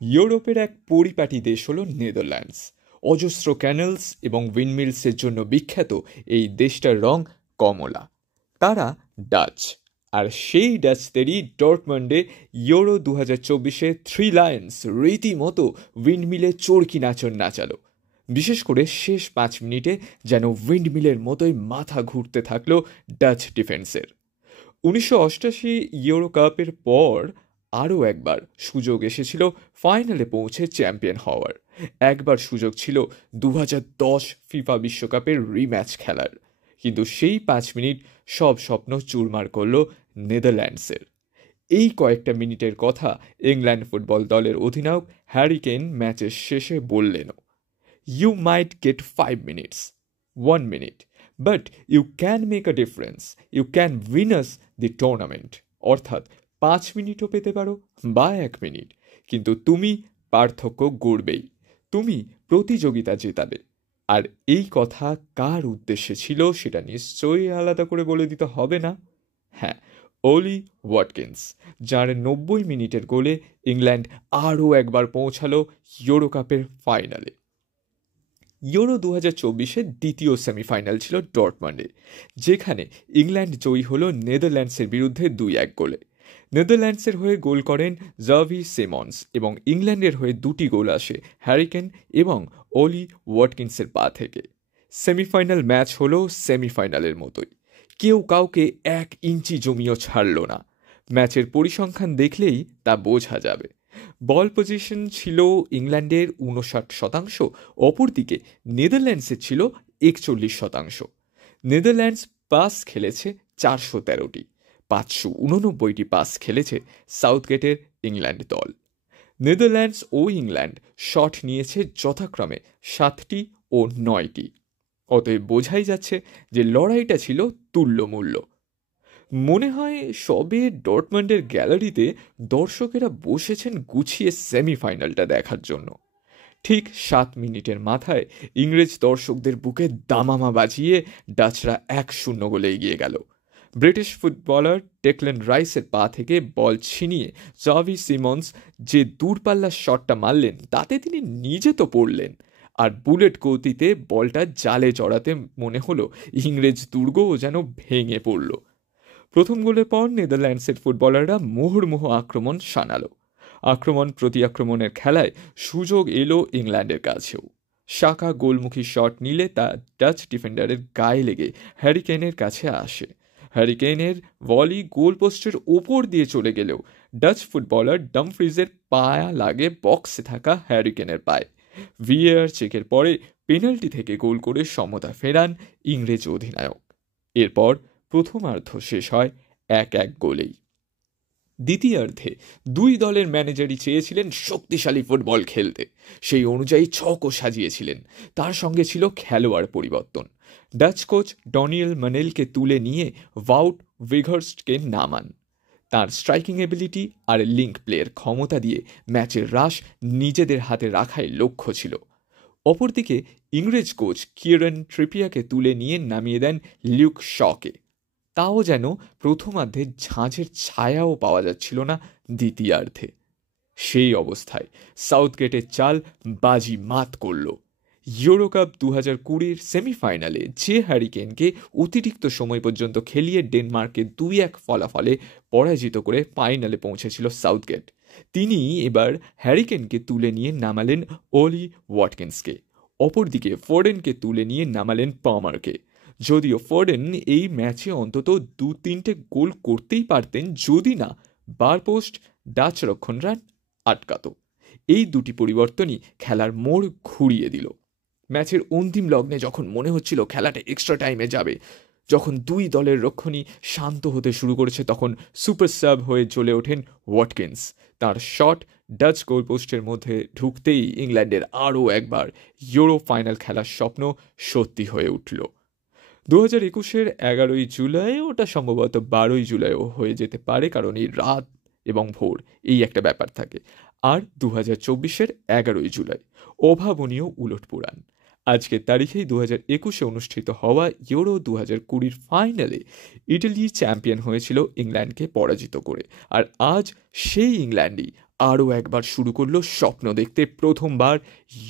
ইউরোপের এক পরিপাটি দেশ হল নেদারল্যান্ডস। অজস্র ক্যানেলস এবং উইন্ডমিলসের জন্য বিখ্যাত এই দেশটার রং কমলা। তারা ডাচ। আর সেই ডাচদেরই ডর্টমন্ডে ইউরো 2024-এ থ্রি লায়ন্স রীতিমতো উইন্ডমিলে চরকি নাচন নাচালো। বিশেষ করে শেষ 5 মিনিটে যেন উইন্ডমিলের মতোই মাথা ঘুরতে থাকলো ডাচ ডিফেন্সের। 1988 ইউরো কাপের পর আরও একবার সুযোগ এসেছিল ফাইনালে পৌঁছে চ্যাম্পিয়ন হওয়ার। একবার সুযোগ ছিল 2010 ফিফা বিশ্বকাপের রিম্যাচ খেলার, কিন্তু সেই 5 মিনিট সব স্বপ্ন চুরমার করল নেদারল্যান্ডসের। এই কয়েকটা মিনিটের কথা ইংল্যান্ড ফুটবল দলের অধিনায়ক হ্যারি কেন ম্যাচের শেষে বললেনও। You might get 5 minutes, 1 minute, but you can make a difference, you can win us the tournament. অর্থাৎ 5 মিনিটও পেতে পারো বা 1 মিনিট, কিন্তু তুমি পার্থক্য গড়বেই, তুমি প্রতিযোগিতা জেতাবে। আর এই কথা কার উদ্দেশ্যে ছিল সেটা নিশ্চয়ই আলাদা করে বলে দিতে হবে না। হ্যাঁ, ওলি ওয়াটকিন্স, যার 90 মিনিটের গোলে ইংল্যান্ড আরও একবার পৌঁছালো ইউরো কাপের ফাইনালে। ইউরো 2024-এর দ্বিতীয় সেমিফাইনাল ছিল ডর্টমন্ডে, যেখানে ইংল্যান্ড জয়ী হল নেদারল্যান্ডসের বিরুদ্ধে 2-1 গোলে। নেদারল্যান্ডসের হয়ে গোল করেন জাভি সিমন্স এবং ইংল্যান্ডের হয়ে 2টি গোল আসে হ্যারি কেন এবং ওলি ওয়াটকিন্সের পা থেকে। সেমিফাইনাল ম্যাচ হলো সেমিফাইনালের মতোই, কেউ কাউকে 1 ইঞ্চি জমিও ছাড়ল না। ম্যাচের পরিসংখ্যান দেখলেই তা বোঝা যাবে। বল পজিশন ছিল ইংল্যান্ডের 59%, অপরদিকে নেদারল্যান্ডসের ছিল 41%। নেদারল্যান্ডস পাস খেলেছে 413টি, 589টি পাস খেলেছে সাউথগেটের ইংল্যান্ড দল। নেদারল্যান্ডস ও ইংল্যান্ড শট নিয়েছে যথাক্রমে 7টি ও 9টি। অতএব বোঝাই যাচ্ছে যে লড়াইটা ছিল তুল্যমূল্য। মনে হয় সবে ডর্টমন্ডের গ্যালারিতে দর্শকেরা বসেছেন গুছিয়ে সেমিফাইনালটা দেখার জন্য। ঠিক 7 মিনিটের মাথায় ইংরেজ দর্শকদের বুকে দামামা বাজিয়ে ডাচরা 1-0 গোলে এগিয়ে গেল। ব্রিটিশ ফুটবলার ডেকল্যান রাইসের পা থেকে বল ছিনিয়ে জাভি সিমন্স যে দূরপাল্লার শটটা মারলেন, তাতে তিনি নিজে তো পড়লেন, আর বুলেট গতিতে বলটা জালে জড়াতে মনে হলো ইংরেজ দুর্গও যেন ভেঙে পড়ল। প্রথম গোলের পর নেদারল্যান্ডসের ফুটবলাররা মুহুর্মুহু আক্রমণ শানালো। আক্রমণ প্রতি আক্রমণের খেলায় সুযোগ এলো ইংল্যান্ডের কাছেও। শাকা গোলমুখী শট নিলে তা ডাচ ডিফেন্ডারের গায়ে লেগে হ্যারি কেনের কাছে আসে। হ্যারি কেনের ভলি গোলপোস্টের ওপর দিয়ে চলে গেলেও ডাচ ফুটবলার ডামফ্রিজের পায়া লাগে বক্সে থাকা হ্যারি কেনের পায়ে। ভিএআর চেকের পরে পেনাল্টি থেকে গোল করে সমতা ফেরান ইংরেজ অধিনায়ক। এরপর প্রথমার্ধ শেষ হয় 1-1 গোলেই। দ্বিতীয়ার্ধে দুই দলের ম্যানেজারই চেয়েছিলেন শক্তিশালী ফুটবল খেলতে, সেই অনুযায়ী ছকও সাজিয়েছিলেন। তার সঙ্গে ছিল খেলোয়াড় পরিবর্তন। ডাচ কোচ ডনিয়েল মানেলকে তুলে নিয়ে ভাউট উইঘহর্স্টকে নামান। তার স্ট্রাইকিং এবিলিটি আর লিঙ্ক প্লের ক্ষমতা দিয়ে ম্যাচের রাশ নিজেদের হাতে রাখাই লক্ষ্য ছিল। অপরদিকে ইংরেজ কোচ কিয়েরান ট্রিপিয়ারকে তুলে নিয়ে নামিয়ে দেন লিউক শকে। তাও যেন প্রথমার্ধে ঝাঁঝের ছায়াও পাওয়া যাচ্ছিল না দ্বিতীয়ার্ধে। সেই অবস্থায় সাউথগেটের চাল বাজি মাত করল। ইউরো কাপ 2020-র সেমিফাইনালে যে হ্যারি কেনকে অতিরিক্ত সময় পর্যন্ত খেলিয়ে ডেনমার্কে 2-1 ফলাফলে পরাজিত করে ফাইনালে পৌঁছেছিল সাউথগেট, তিনি এবার হ্যারি কেনকে তুলে নিয়ে নামালেন ওলি ওয়াটকিন্সকে। অপরদিকে ফোর্ডেনকে তুলে নিয়ে নামালেন পামারকে। যদিও ফোর্ডেন এই ম্যাচে অন্তত 2-3টে গোল করতেই পারতেন যদি না বারপোস্ট ডাচ রক্ষণরা আটকাত। এই দুটি পরিবর্তনই খেলার মোড় ঘুরিয়ে দিল। ম্যাচের অন্তিম লগ্নে যখন মনে হচ্ছিল খেলাটা এক্সট্রা টাইমে যাবে, যখন দুই দলের রক্ষণই শান্ত হতে শুরু করেছে, তখন সুপার সাব হয়ে জ্বলে ওঠেন ওয়াটকিন্স। তার শট ডাচ গোলপোস্টের মধ্যে ঢুকতেই ইংল্যান্ডের আরও একবার ইউরো ফাইনাল খেলার স্বপ্ন সত্যি হয়ে উঠল। 2021-এর 11ই জুলাই, ওটা সম্ভবত 12ই জুলাইও হয়ে যেতে পারে, কারণ এই রাত এবং ভোর এই একটা ব্যাপার থাকে। আর 2024-এর 11ই জুলাই অভাবনীয় উলটপুরাণ। আজকের তারিখেই 2021-এ অনুষ্ঠিত হওয়া ইউরো 2020-র ফাইনালে ইটালি চ্যাম্পিয়ন হয়েছিল ইংল্যান্ডকে পরাজিত করে। আর আজ সেই ইংল্যান্ডই আরও একবার শুরু করলো স্বপ্ন দেখতে প্রথমবার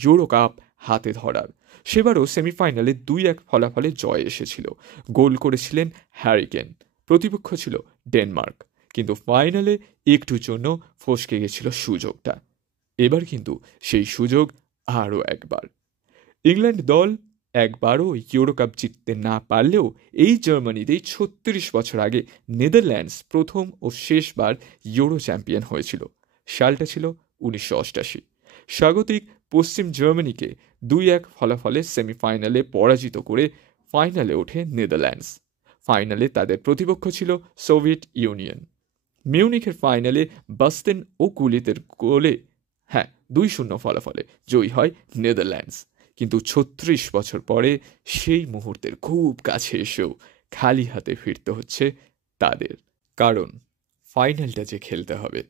ইউরো কাপ হাতে ধরার। সেবারও সেমিফাইনালে 2-1 ফলাফলে জয় এসেছিল। গোল করেছিলেন হ্যারি কেন। প্রতিপক্ষ ছিল ডেনমার্ক, কিন্তু ফাইনালে একটুর জন্য ফসকে গেছিল সুযোগটা। এবার কিন্তু সেই সুযোগ আরও একবার। ইংল্যান্ড দল একবারও ইউরো কাপ জিততে না পারলেও এই জার্মানিতেই 36 বছর আগে নেদারল্যান্ডস প্রথম ও শেষবার ইউরো চ্যাম্পিয়ন হয়েছিল। সালটা ছিল 1988। স্বাগতিক পশ্চিম জার্মানিকে 2-1 ফলাফলে সেমিফাইনালে পরাজিত করে ফাইনালে ওঠে নেদারল্যান্ডস। ফাইনালে তাদের প্রতিপক্ষ ছিল সোভিয়েত ইউনিয়ন। মিউনিখের ফাইনালে বাস্তেন ও গুলিতের গোলে 2-0 ফলাফলে জয়ী হয় নেদারল্যান্ডস। কিন্তু 36 বছর পরে সেই মুহূর্তের খুব কাছে এসেও খালি হাতে ফিরতে হচ্ছে তাদের। কারণ ফাইনালটা যে খেলতে হবে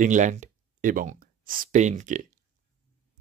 ইংল্যান্ড এবং স্পেনকে।